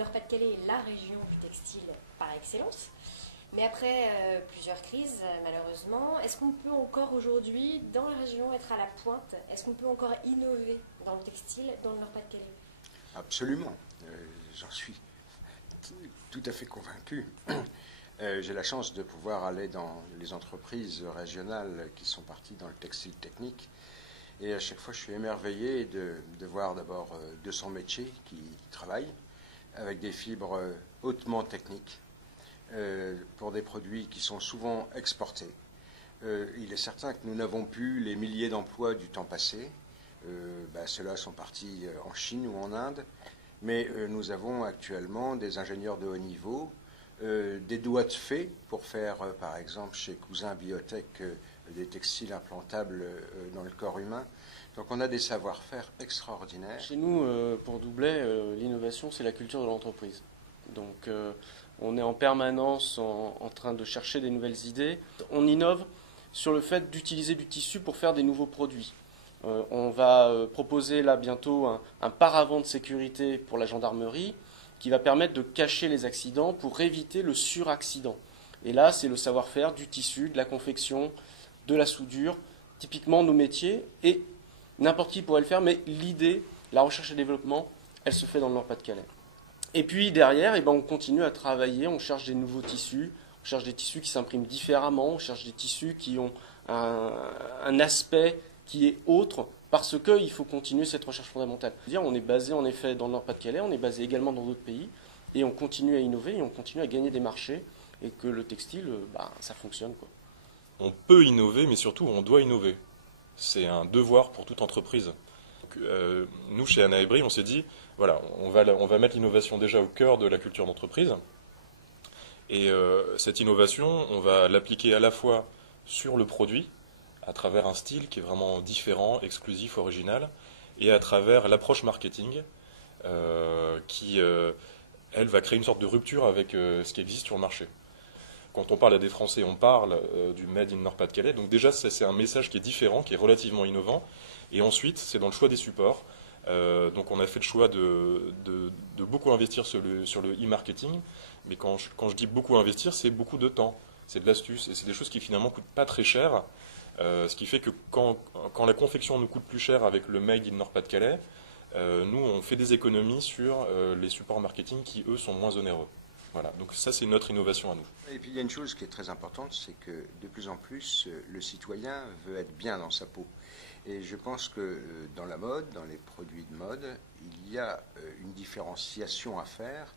Nord-Pas-de-Calais est la région du textile par excellence. Mais après plusieurs crises, malheureusement, est-ce qu'on peut encore aujourd'hui, dans la région, être à la pointe? Est-ce qu'on peut encore innover dans le textile, dans le Nord-Pas-de-Calais? Absolument. J'en suis tout à fait convaincu. J'ai la chance de pouvoir aller dans les entreprises régionales qui sont parties dans le textile technique. Et à chaque fois, je suis émerveillé de voir d'abord 200 métiers qui travaillent avec des fibres hautement techniques pour des produits qui sont souvent exportés. Il est certain que nous n'avons plus les milliers d'emplois du temps passé. Ceux-là sont partis en Chine ou en Inde. Mais nous avons actuellement des ingénieurs de haut niveau, des doigts de fée pour faire, par exemple, chez Cousin Biotech, des textiles implantables dans le corps humain. Donc on a des savoir-faire extraordinaires. Chez nous, pour Doublet, l'innovation, c'est la culture de l'entreprise. Donc on est en permanence en train de chercher des nouvelles idées. On innove sur le fait d'utiliser du tissu pour faire des nouveaux produits. On va proposer là bientôt un paravent de sécurité pour la gendarmerie qui va permettre de cacher les accidents pour éviter le suraccident. Et là, c'est le savoir-faire du tissu, de la confection, de la soudure, typiquement nos métiers, et n'importe qui pourrait le faire, mais l'idée, la recherche et développement, elle se fait dans le Nord-Pas-de-Calais. Et puis derrière, on continue à travailler, on cherche des nouveaux tissus, on cherche des tissus qui s'impriment différemment, on cherche des tissus qui ont un aspect qui est autre, parce qu'il faut continuer cette recherche fondamentale. On est basé en effet dans le Nord-Pas-de-Calais, on est basé également dans d'autres pays, et on continue à innover, et on continue à gagner des marchés, et que le textile, ça fonctionne, quoi. On peut innover, mais surtout on doit innover. C'est un devoir pour toute entreprise. Donc, nous, chez Anna Hebry, on s'est dit, voilà, on va mettre l'innovation déjà au cœur de la culture d'entreprise, et cette innovation, on va l'appliquer à la fois sur le produit, à travers un style qui est vraiment différent, exclusif, original, et à travers l'approche marketing qui, elle, va créer une sorte de rupture avec ce qui existe sur le marché. Quand on parle à des Français, on parle du Made in Nord-Pas-de-Calais. Donc déjà, c'est un message qui est différent, qui est relativement innovant. Et ensuite, c'est dans le choix des supports. Donc on a fait le choix de beaucoup investir sur le e-marketing. Mais quand je dis beaucoup investir, c'est beaucoup de temps. C'est de l'astuce. Et c'est des choses qui finalement ne coûtent pas très cher. Ce qui fait que quand la confection nous coûte plus cher avec le Made in Nord-Pas-de-Calais, nous, on fait des économies sur les supports marketing qui, eux, sont moins onéreux. Voilà, donc ça, c'est notre innovation à nous. Et puis, il y a une chose qui est très importante, c'est que de plus en plus, le citoyen veut être bien dans sa peau. Et je pense que dans la mode, dans les produits de mode, il y a une différenciation à faire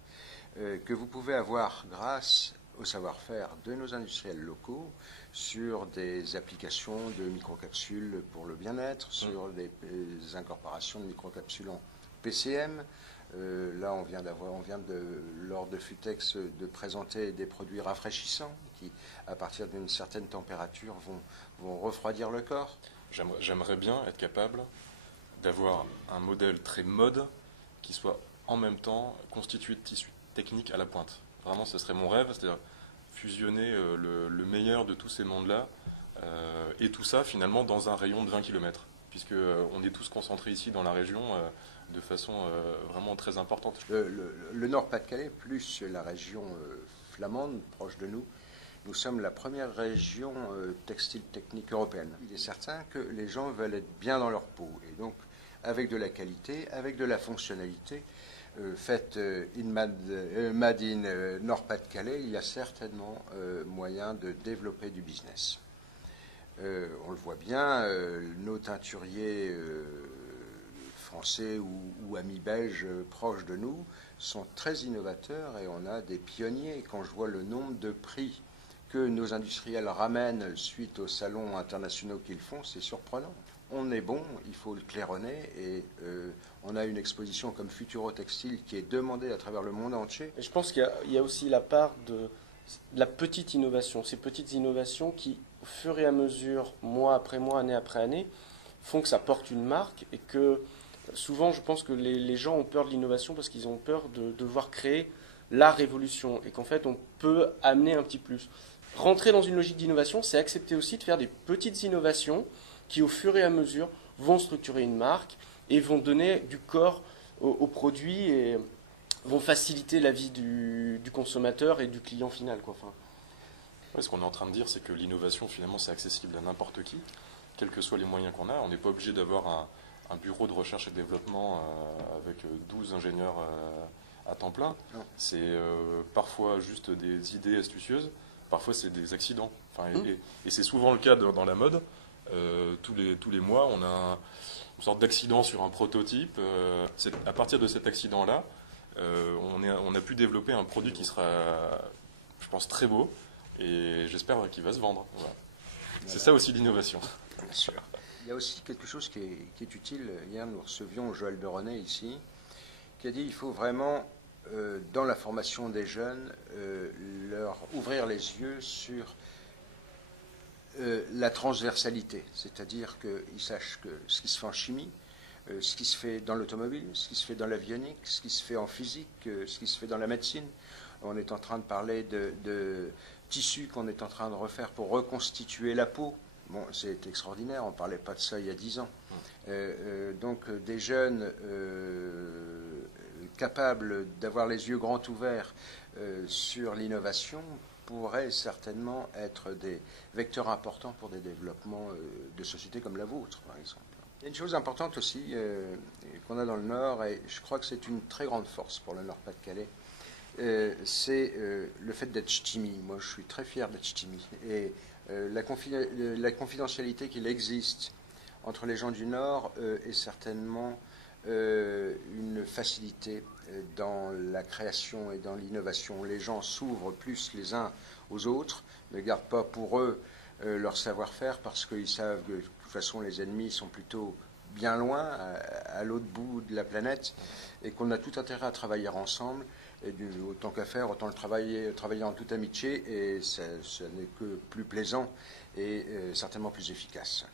que vous pouvez avoir grâce au savoir-faire de nos industriels locaux sur des applications de microcapsules pour le bien-être, sur des incorporations de microcapsules en PCM. Là, lors de Futex, de présenter des produits rafraîchissants qui, à partir d'une certaine température, vont refroidir le corps. J'aimerais bien être capable d'avoir un modèle très mode qui soit en même temps constitué de tissus techniques à la pointe. Vraiment, ce serait mon rêve, c'est-à-dire fusionner le meilleur de tous ces mondes-là, et tout ça finalement dans un rayon de 20 km, puisqu'on est tous concentrés ici dans la région de façon vraiment très importante. Le Nord-Pas-de-Calais, plus la région flamande, proche de nous, nous sommes la première région textile technique européenne. Il est certain que les gens veulent être bien dans leur peau, et donc avec de la qualité, avec de la fonctionnalité, faite Made in Nord-Pas-de-Calais, il y a certainement moyen de développer du business. On le voit bien, nos teinturiers français ou amis belges proches de nous sont très innovateurs et on a des pionniers. Quand je vois le nombre de prix que nos industriels ramènent suite aux salons internationaux qu'ils font, c'est surprenant. On est bon, il faut le claironner et on a une exposition comme Futuro Textile qui est demandée à travers le monde entier. Et je pense qu'il y a aussi la part de la petite innovation, ces petites innovations qui, au fur et à mesure, mois après mois, année après année, font que ça porte une marque et que souvent je pense que les gens ont peur de l'innovation parce qu'ils ont peur de devoir créer la révolution et qu'en fait on peut amener un petit plus. Rentrer dans une logique d'innovation, c'est accepter aussi de faire des petites innovations qui au fur et à mesure vont structurer une marque et vont donner du corps aux produits et vont faciliter la vie du consommateur et du client final, quoi. Enfin, Ouais, ce qu'on est en train de dire, c'est que l'innovation, finalement, c'est accessible à n'importe qui, quels que soient les moyens qu'on a. On n'est pas obligé d'avoir un bureau de recherche et développement avec 12 ingénieurs à temps plein. Non. C'est parfois juste des idées astucieuses, parfois c'est des accidents. Enfin, et c'est souvent le cas dans la mode. Tous les mois, on a une sorte d'accident sur un prototype. À partir de cet accident-là, on a pu développer un produit qui sera, je pense, très beau. Et j'espère qu'il va se vendre. Voilà. C'est ça aussi l'innovation. Bien sûr. Il y a aussi quelque chose qui est utile. Hier, nous recevions Joël de René ici, qui a dit qu'il faut vraiment, dans la formation des jeunes, leur ouvrir les yeux sur la transversalité. C'est-à-dire qu'ils sachent que ce qui se fait en chimie, ce qui se fait dans l'automobile, ce qui se fait dans l'avionique, ce qui se fait en physique, ce qui se fait dans la médecine. On est en train de parler de tissus qu'on est en train de refaire pour reconstituer la peau. Bon, c'est extraordinaire, on ne parlait pas de ça il y a 10 ans. Donc des jeunes capables d'avoir les yeux grands ouverts sur l'innovation pourraient certainement être des vecteurs importants pour des développements de sociétés comme la vôtre, par exemple. Il y a une chose importante aussi qu'on a dans le Nord, et je crois que c'est une très grande force pour le Nord-Pas-de-Calais, c'est le fait d'être ch'timi. Moi, je suis très fier d'être ch'timi. Et la confidentialité qu'il existe entre les gens du Nord est certainement une facilité dans la création et dans l'innovation. Les gens s'ouvrent plus les uns aux autres, ne gardent pas pour eux leur savoir-faire parce qu'ils savent que de toute façon les ennemis sont plutôt bien loin, à l'autre bout de la planète, et qu'on a tout intérêt à travailler ensemble. Et autant qu'à faire, autant le travailler en toute amitié, et ça n'est que plus plaisant et certainement plus efficace.